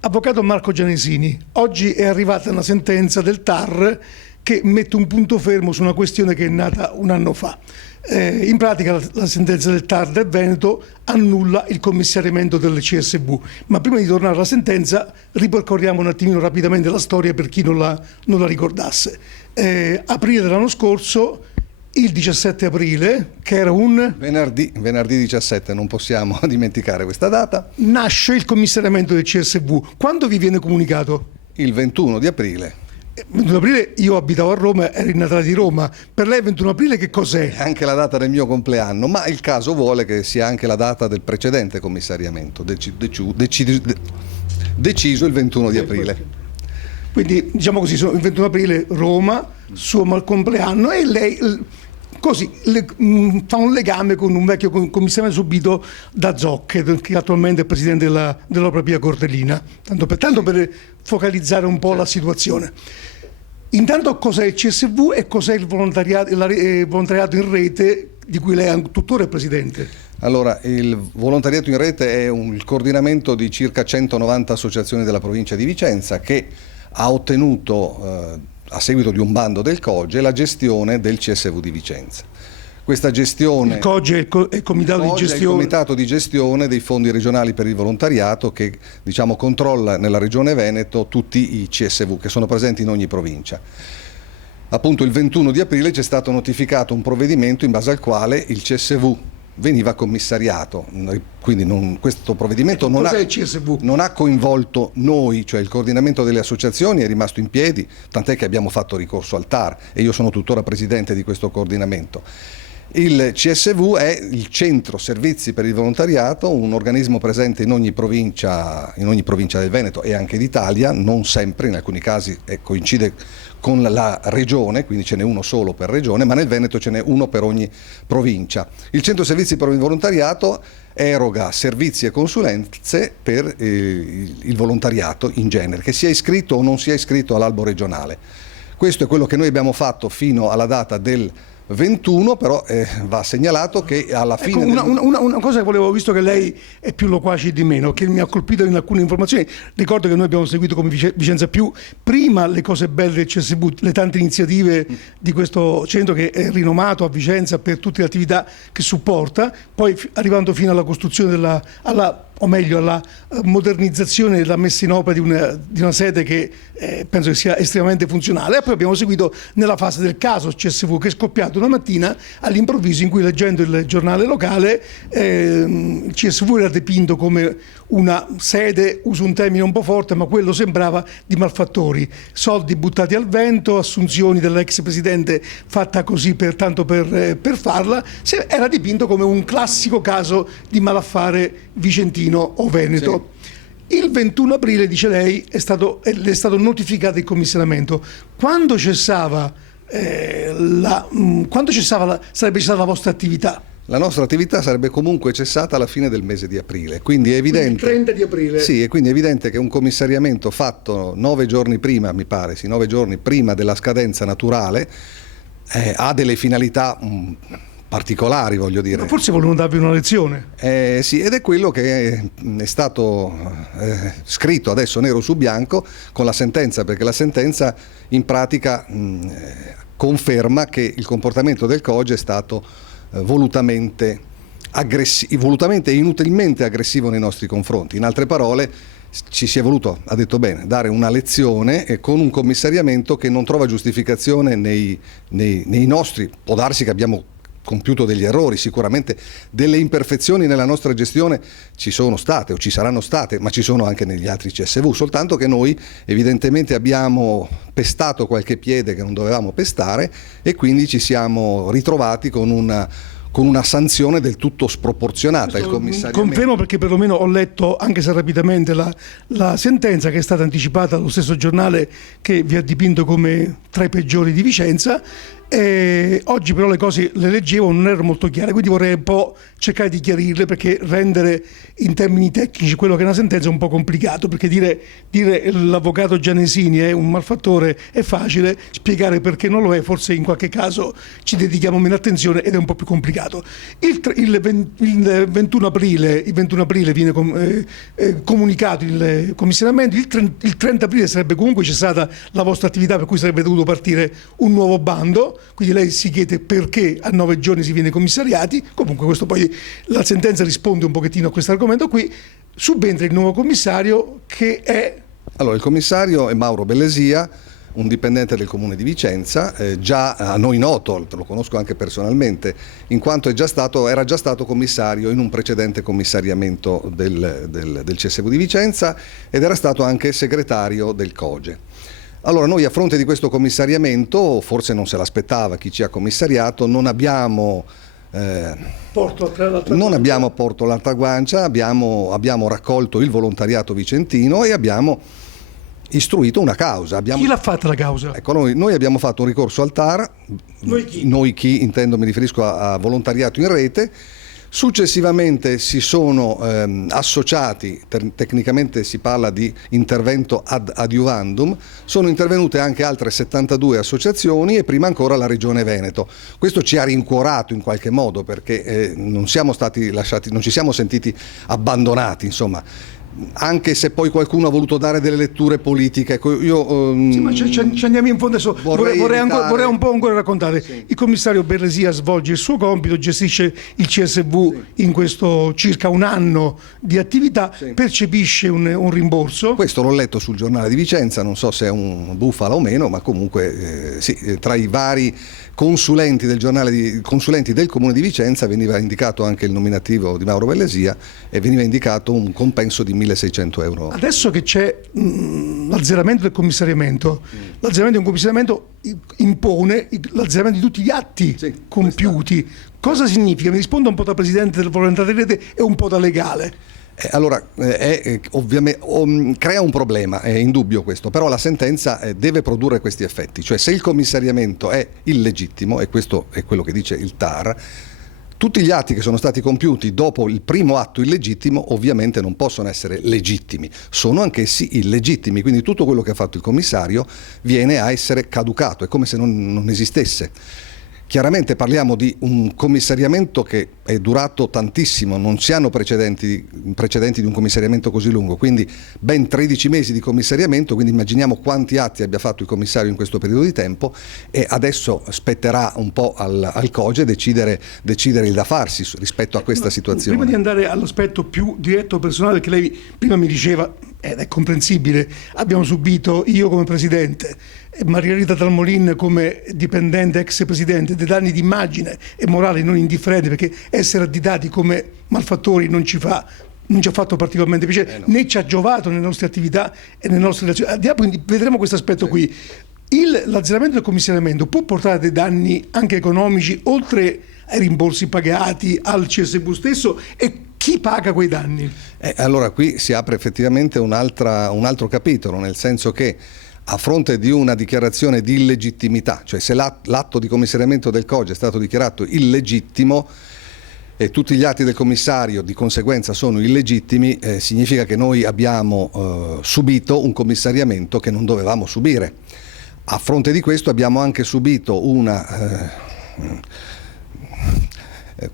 Avvocato Marco Gianesini, oggi è arrivata una sentenza del TAR che mette un punto fermo su una questione che è nata un anno fa. In pratica la sentenza del TAR del Veneto annulla il commissariamento del CSV, ma prima di tornare alla sentenza ripercorriamo un attimino rapidamente la storia per chi non la ricordasse. Aprile dell'anno scorso, il 17 aprile, che era un venerdì 17, non possiamo dimenticare questa data, nasce il commissariamento del CSV. Quando vi viene comunicato? Il 21 di aprile. 21 aprile io abitavo a Roma, ero in Natale di Roma. Per lei 21 aprile che cos'è? È anche la data del mio compleanno, ma il caso vuole che sia anche la data del precedente commissariamento, deciso il 21 di aprile. Quindi diciamo così, il 21 aprile Roma, suo compleanno, e lei così fa un legame con un vecchio commissariato subito da Zocche, che attualmente è presidente dell'Opera Pia Cordellina, tanto per focalizzare un po' la situazione. Intanto cos'è il CSV e cos'è il volontariato in rete di cui lei è tuttora presidente? Allora, il volontariato in rete è il coordinamento di circa 190 associazioni della provincia di Vicenza che ha ottenuto, a seguito di un bando del COGE, la gestione del CSV di Vicenza. Questa gestione... Il COGE è il comitato di gestione dei fondi regionali per il volontariato che, diciamo, controlla nella regione Veneto tutti i CSV che sono presenti in ogni provincia. Appunto il 21 di aprile c'è stato notificato un provvedimento in base al quale il CSV veniva commissariato, quindi questo provvedimento non ha coinvolto noi, cioè il coordinamento delle associazioni è rimasto in piedi, tant'è che abbiamo fatto ricorso al TAR e io sono tuttora presidente di questo coordinamento. Il CSV è il Centro Servizi per il Volontariato, un organismo presente in ogni provincia del Veneto e anche d'Italia, non sempre, in alcuni casi coincide con la regione, quindi ce n'è uno solo per regione, ma nel Veneto ce n'è uno per ogni provincia. Il Centro Servizi per il Volontariato eroga servizi e consulenze per il volontariato in genere, che sia iscritto o non sia iscritto all'albo regionale. Questo è quello che noi abbiamo fatto fino alla data del 21, però va segnalato che alla fine... Una cosa che volevo, visto che lei è più loquace di meno, che mi ha colpito in alcune informazioni, ricordo che noi abbiamo seguito come Vicenza Più prima le cose belle del CSV, le tante iniziative di questo centro che è rinomato a Vicenza per tutte le attività che supporta, poi arrivando fino alla costruzione alla modernizzazione e la messa in opera di una sede che penso che sia estremamente funzionale. E poi abbiamo seguito nella fase del caso CSV, che è scoppiato una mattina all'improvviso, in cui, leggendo il giornale locale, il CSV era dipinto come una sede, uso un termine un po' forte, ma quello sembrava, di malfattori, soldi buttati al vento, assunzioni dell'ex presidente fatta così tanto per farla. Era dipinto come un classico caso di malaffare vicentino o veneto. Sì. Il 21 aprile, dice lei, le è stato notificato il commissariamento. Quando sarebbe cessata la vostra attività? La nostra attività sarebbe comunque cessata alla fine del mese di aprile, quindi è evidente... Quindi il 30 di aprile? Sì, e quindi è evidente che un commissariamento fatto 9 giorni prima, mi pare, 9 giorni prima della scadenza naturale, ha delle finalità particolari, voglio dire. Ma forse volevano darvi una lezione. Sì, ed è quello che è stato scritto adesso nero su bianco con la sentenza, perché la sentenza in pratica conferma che il comportamento del COGE è stato volutamente e inutilmente aggressivo nei nostri confronti. In altre parole, ci si è voluto, ha detto bene, dare una lezione e con un commissariamento che non trova giustificazione nei nostri. Può darsi che abbiamo compiuto degli errori, sicuramente delle imperfezioni nella nostra gestione ci sono state o ci saranno state, ma ci sono anche negli altri CSV, soltanto che noi evidentemente abbiamo pestato qualche piede che non dovevamo pestare e quindi ci siamo ritrovati con una sanzione del tutto sproporzionata. Il commissariamento. Confermo, perché perlomeno ho letto, anche se rapidamente, la sentenza, che è stata anticipata dallo stesso giornale che vi ha dipinto come tra i peggiori di Vicenza, Oggi però le cose le leggevo, non erano molto chiare, quindi vorrei un po' cercare di chiarirle, perché rendere in termini tecnici quello che è una sentenza è un po' complicato, perché dire l'avvocato Gianesini è un malfattore è facile, spiegare perché non lo è forse in qualche caso ci dedichiamo meno attenzione ed è un po' più complicato. Il 21 aprile viene comunicato il commissariamento, il 30 aprile sarebbe comunque cessata la vostra attività, per cui sarebbe dovuto partire un nuovo bando. Quindi lei si chiede perché a 9 giorni si viene commissariati. Comunque questo poi la sentenza risponde un pochettino a questo argomento qui. Subentra il nuovo commissario che è... Allora, il commissario è Mauro Bellesia, un dipendente del Comune di Vicenza, già a noi noto, lo conosco anche personalmente, in quanto era già stato commissario in un precedente commissariamento del CSV di Vicenza ed era stato anche segretario del COGE. Allora, noi a fronte di questo commissariamento, forse non se l'aspettava chi ci ha commissariato, non abbiamo porto l'altra guancia, abbiamo raccolto il volontariato vicentino e abbiamo istruito una causa. Chi l'ha fatta la causa? Ecco, noi abbiamo fatto un ricorso al TAR, Noi chi? Intendo, mi riferisco a volontariato in rete. Successivamente si sono associati, tecnicamente si parla di intervento ad adiuvandum, sono intervenute anche altre 72 associazioni e prima ancora la Regione Veneto. Questo ci ha rincuorato in qualche modo, perché non siamo stati lasciati, non ci siamo sentiti abbandonati, insomma. Anche se poi qualcuno ha voluto dare delle letture politiche, io sì, ma ci andiamo in fondo adesso. Vorrei un po' ancora raccontare. Sì. Il commissario Bellesia svolge il suo compito, gestisce il CSV in questo circa un anno di attività, percepisce un rimborso. Questo l'ho letto sul giornale di Vicenza, non so se è un bufala o meno, ma comunque tra i vari consulenti del Comune di Vicenza veniva indicato anche il nominativo di Mauro Bellesia e veniva indicato un compenso di 1.600 euro. Adesso che c'è l'azzeramento del commissariamento, l'azzeramento di un commissariamento impone l'azzeramento di tutti gli atti compiuti. Cosa significa? Mi risponda un po' da presidente del volontariato di rete e un po' da legale. Allora, ovviamente crea un problema, è indubbio questo, però la sentenza deve produrre questi effetti, cioè se il commissariamento è illegittimo, e questo è quello che dice il TAR, tutti gli atti che sono stati compiuti dopo il primo atto illegittimo ovviamente non possono essere legittimi, sono anch'essi illegittimi, quindi tutto quello che ha fatto il commissario viene a essere caducato, è come se non esistesse. Chiaramente parliamo di un commissariamento che è durato tantissimo, non si hanno precedenti di un commissariamento così lungo, quindi ben 13 mesi di commissariamento, quindi immaginiamo quanti atti abbia fatto il commissario in questo periodo di tempo e adesso spetterà un po' al COGE decidere il da farsi rispetto a questa situazione. Prima di andare all'aspetto più diretto personale che lei prima mi diceva, ed è comprensibile, abbiamo subito io come presidente, Maria Rita Dalmolin come dipendente, ex presidente, dei danni di immagine e morale non indifferenti, perché essere additati come malfattori non ci ha fatto particolarmente piacere, né ci ha giovato nelle nostre attività e nelle nostre relazioni. Quindi vedremo questo aspetto qui. L'azzeramento del commissariamento può portare dei danni anche economici, oltre ai rimborsi pagati al CSV stesso, e chi paga quei danni? Allora qui si apre effettivamente un altro capitolo, nel senso che a fronte di una dichiarazione di illegittimità, cioè se l'atto di commissariamento del COGE è stato dichiarato illegittimo e tutti gli atti del commissario di conseguenza sono illegittimi, significa che noi abbiamo subito un commissariamento che non dovevamo subire. A fronte di questo abbiamo anche subito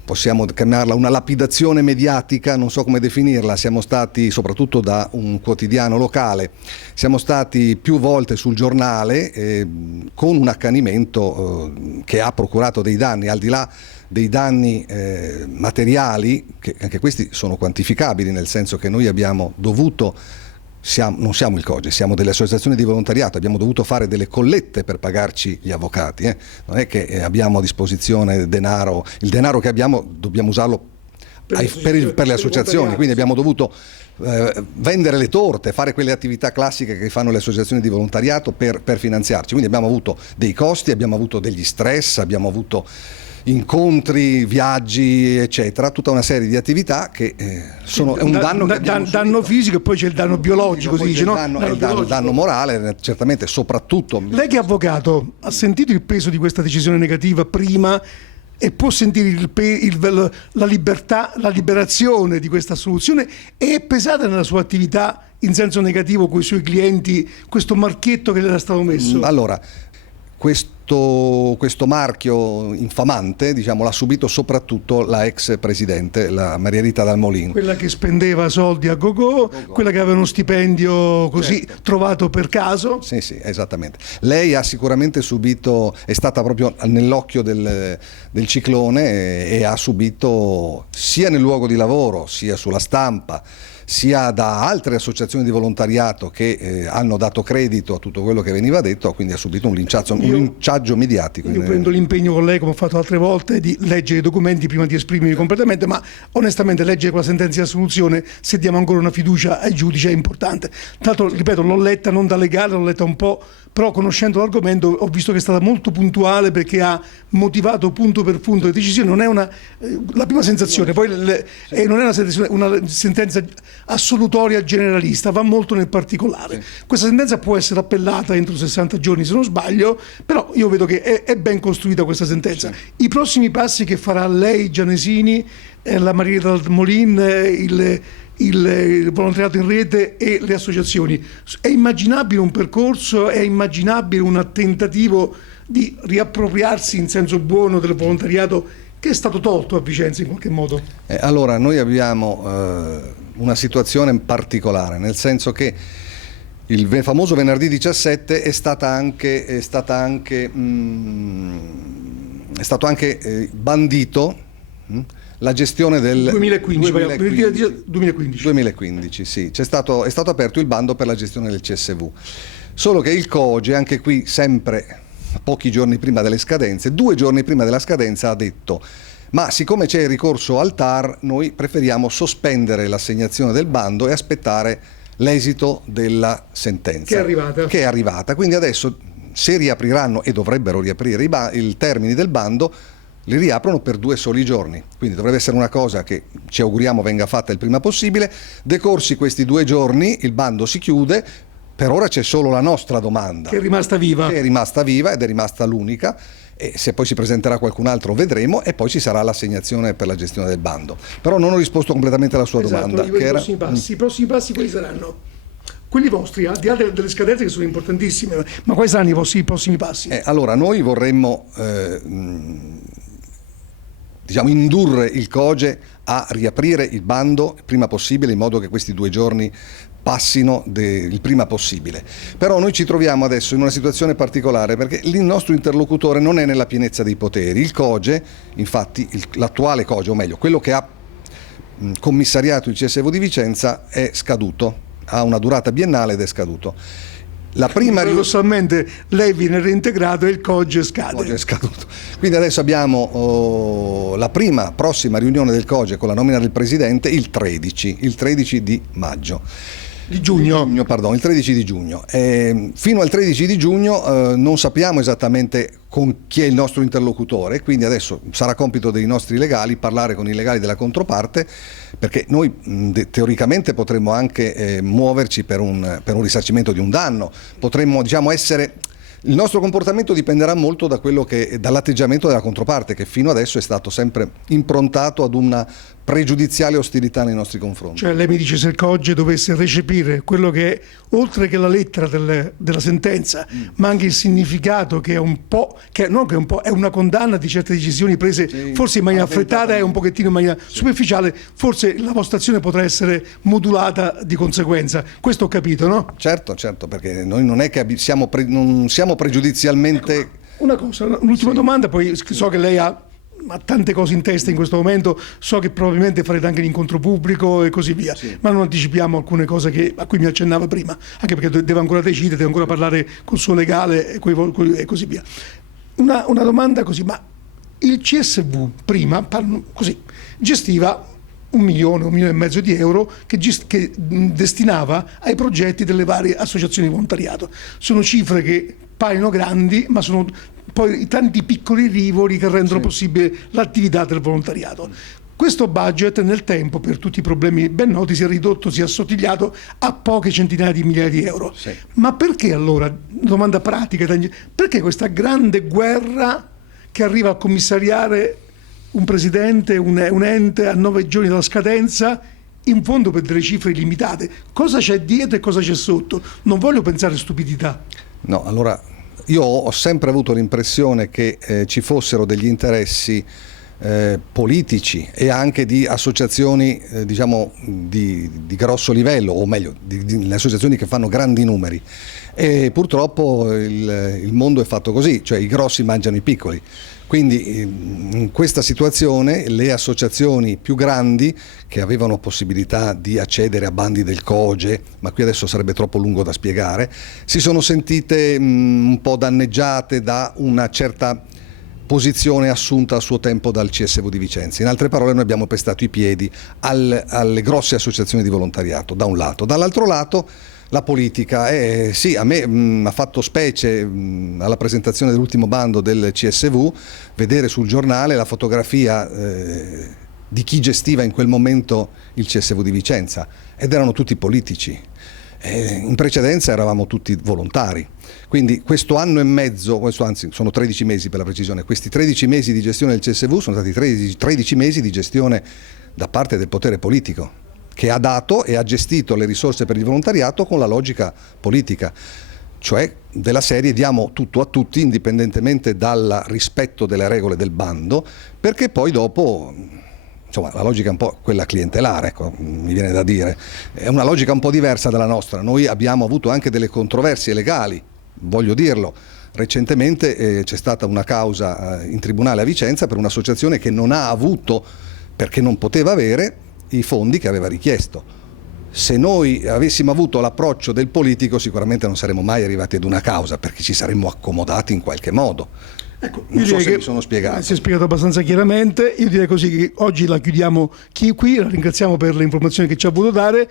possiamo chiamarla una lapidazione mediatica, non so come definirla. Siamo stati, soprattutto da un quotidiano locale, siamo stati più volte sul giornale con un accanimento che ha procurato dei danni, al di là dei danni materiali, che anche questi sono quantificabili, nel senso che noi abbiamo dovuto, non siamo il COGE, siamo delle associazioni di volontariato, abbiamo dovuto fare delle collette per pagarci gli avvocati, non è che abbiamo a disposizione denaro, il denaro che abbiamo dobbiamo usarlo per le associazioni, quindi abbiamo dovuto vendere le torte, fare quelle attività classiche che fanno le associazioni di volontariato per finanziarci, quindi abbiamo avuto dei costi, abbiamo avuto degli stress, abbiamo avuto incontri, viaggi, eccetera, tutta una serie di attività che sono un danno che danno fisico, e poi c'è il danno biologico, si dice, no? Il danno morale, certamente, soprattutto. Lei che è avvocato ha sentito il peso di questa decisione negativa prima e può sentire la libertà, la liberazione di questa soluzione, e è pesata nella sua attività in senso negativo con i suoi clienti questo marchietto che le era stato messo? Allora, questo marchio infamante, diciamo, l'ha subito soprattutto la ex presidente, la Maria Rita Dal Molin. Quella che spendeva soldi a go-go, quella che aveva uno stipendio così trovato per caso. Sì, esattamente. Lei ha sicuramente subito, è stata proprio nell'occhio del ciclone e ha subito, sia nel luogo di lavoro, sia sulla stampa, sia da altre associazioni di volontariato che hanno dato credito a tutto quello che veniva detto, quindi ha subito un linciaggio mediatico. Io prendo l'impegno con lei, come ho fatto altre volte, di leggere i documenti prima di esprimermi completamente, ma onestamente leggere quella sentenza di assoluzione, se diamo ancora una fiducia ai giudici, è importante. Tanto, ripeto, l'ho letta non da legale, l'ho letta un po', però conoscendo l'argomento ho visto che è stata molto puntuale, perché ha motivato punto per punto le decisioni. Non è la prima sensazione, poi non è una sentenza assolutoria generalista, va molto nel particolare. Questa sentenza può essere appellata entro 60 giorni, se non sbaglio, però io vedo che è ben costruita questa sentenza. I prossimi passi che farà lei, Gianesini, la Maria Dal Molin, il volontariato in rete e le associazioni, è immaginabile un percorso, è immaginabile un tentativo di riappropriarsi in senso buono del volontariato che è stato tolto a Vicenza in qualche modo? Allora, noi abbiamo una situazione particolare, nel senso che il famoso venerdì 17 è stato anche bandito la gestione del 2015, sì, è stato aperto il bando per la gestione del CSV. Solo che il COGE, anche qui sempre pochi giorni prima delle scadenze, 2 giorni prima della scadenza, ha detto: ma siccome c'è il ricorso al TAR, noi preferiamo sospendere l'assegnazione del bando e aspettare l'esito della sentenza. Che è arrivata. Quindi adesso, se riapriranno, e dovrebbero riaprire i termini del bando, li riaprono per 2 soli giorni. Quindi dovrebbe essere una cosa che ci auguriamo venga fatta il prima possibile. Decorsi questi 2 giorni, il bando si chiude. Per ora c'è solo la nostra domanda, che è rimasta viva ed è rimasta l'unica, e se poi si presenterà qualcun altro vedremo, e poi ci sarà l'assegnazione per la gestione del bando. Però non ho risposto completamente alla sua domanda. I prossimi passi quali saranno? Quelli vostri, al di là delle scadenze che sono importantissime, ma quali saranno i prossimi passi? Allora, noi vorremmo indurre il COGE a riaprire il bando il prima possibile, in modo che questi 2 giorni passino il prima possibile. Però noi ci troviamo adesso in una situazione particolare, perché il nostro interlocutore non è nella pienezza dei poteri. Il COGE, infatti, l'attuale COGE, o meglio, quello che ha commissariato il CSV di Vicenza, è scaduto, ha una durata biennale ed è scaduto. Paradossalmente lei viene reintegrato e il COGE scade. Il COGE è scaduto. Quindi adesso abbiamo la prossima riunione del COGE con la nomina del presidente il 13 di maggio. Di giugno. Il 13 di giugno. Fino al 13 di giugno non sappiamo esattamente con chi è il nostro interlocutore, quindi adesso sarà compito dei nostri legali parlare con i legali della controparte, perché noi teoricamente potremmo anche muoverci per un risarcimento di un danno, potremmo essere... Il nostro comportamento dipenderà molto dall'atteggiamento della controparte, che fino adesso è stato sempre improntato ad una pregiudiziale ostilità nei nostri confronti. Cioè lei mi dice, se il COGE dovesse recepire quello che è, oltre che la lettera della sentenza, ma anche il significato, che è è una condanna di certe decisioni prese forse in maniera affrettata e un pochettino in maniera superficiale, forse la vostra azione potrà essere modulata di conseguenza. Questo ho capito, no? Certo, perché noi non è che non siamo pregiudizialmente... Ecco, una cosa, un'ultima domanda, poi so che lei ha tante cose in testa in questo momento, so che probabilmente farete anche l'incontro pubblico e così via, ma non anticipiamo alcune cose a cui mi accennava prima, anche perché deve ancora decidere, deve ancora parlare col suo legale e così via. Una domanda così, ma il CSV prima gestiva 1 milione, 1,5 milioni di euro che destinava ai progetti delle varie associazioni di volontariato. Sono cifre che paiono grandi, ma sono poi i tanti piccoli rivoli che rendono possibile l'attività del volontariato. Questo budget nel tempo, per tutti i problemi ben noti, si è ridotto, si è assottigliato a poche centinaia di migliaia di euro. Sì. Ma perché allora, domanda pratica, perché questa grande guerra che arriva a commissariare un presidente, un ente a 9 giorni dalla scadenza, in fondo per delle cifre limitate? Cosa c'è dietro e cosa c'è sotto? Non voglio pensare stupidità. No, allora, io ho sempre avuto l'impressione che ci fossero degli interessi politici e anche di associazioni diciamo di grosso livello, o meglio di associazioni che fanno grandi numeri, e purtroppo il mondo è fatto così, cioè i grossi mangiano i piccoli. Quindi in questa situazione le associazioni più grandi, che avevano possibilità di accedere a bandi del COGE, ma qui adesso sarebbe troppo lungo da spiegare, si sono sentite un po' danneggiate da una certa posizione assunta a suo tempo dal CSV di Vicenza. In altre parole, noi abbiamo pestato i piedi alle grosse associazioni di volontariato, da un lato. Dall'altro lato la politica. Sì, a me ha fatto specie alla presentazione dell'ultimo bando del CSV vedere sul giornale la fotografia di chi gestiva in quel momento il CSV di Vicenza, ed erano tutti politici. In precedenza eravamo tutti volontari. Quindi questo anno e mezzo, anzi sono 13 mesi per la precisione, questi 13 mesi di gestione del CSV sono stati 13 mesi di gestione da parte del potere politico, che ha dato e ha gestito le risorse per il volontariato con la logica politica, cioè della serie diamo tutto a tutti indipendentemente dal rispetto delle regole del bando, perché poi dopo, insomma, la logica è un po' quella clientelare, ecco, mi viene da dire, è una logica un po' diversa dalla nostra. Noi abbiamo avuto anche delle controversie legali, voglio dirlo. Recentemente c'è stata una causa in tribunale a Vicenza per un'associazione che non ha avuto, perché non poteva avere, i fondi che aveva richiesto. Se noi avessimo avuto l'approccio del politico sicuramente non saremmo mai arrivati ad una causa, perché ci saremmo accomodati in qualche modo. Ecco, non so se mi sono spiegato. Si è spiegato abbastanza chiaramente. Io direi così che oggi la chiudiamo qui, la ringraziamo per le informazioni che ci ha voluto dare.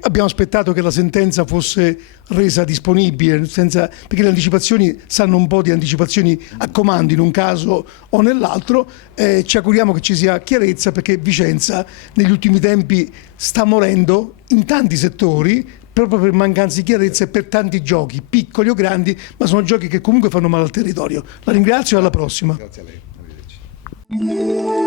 Abbiamo aspettato che la sentenza fosse resa disponibile, perché le anticipazioni sanno un po' di anticipazioni a comando in un caso o nell'altro. Ci auguriamo che ci sia chiarezza, perché Vicenza negli ultimi tempi sta morendo in tanti settori, proprio per mancanza di chiarezza e per tanti giochi, piccoli o grandi, ma sono giochi che comunque fanno male al territorio. La ringrazio e alla prossima. Grazie a lei. Arrivederci.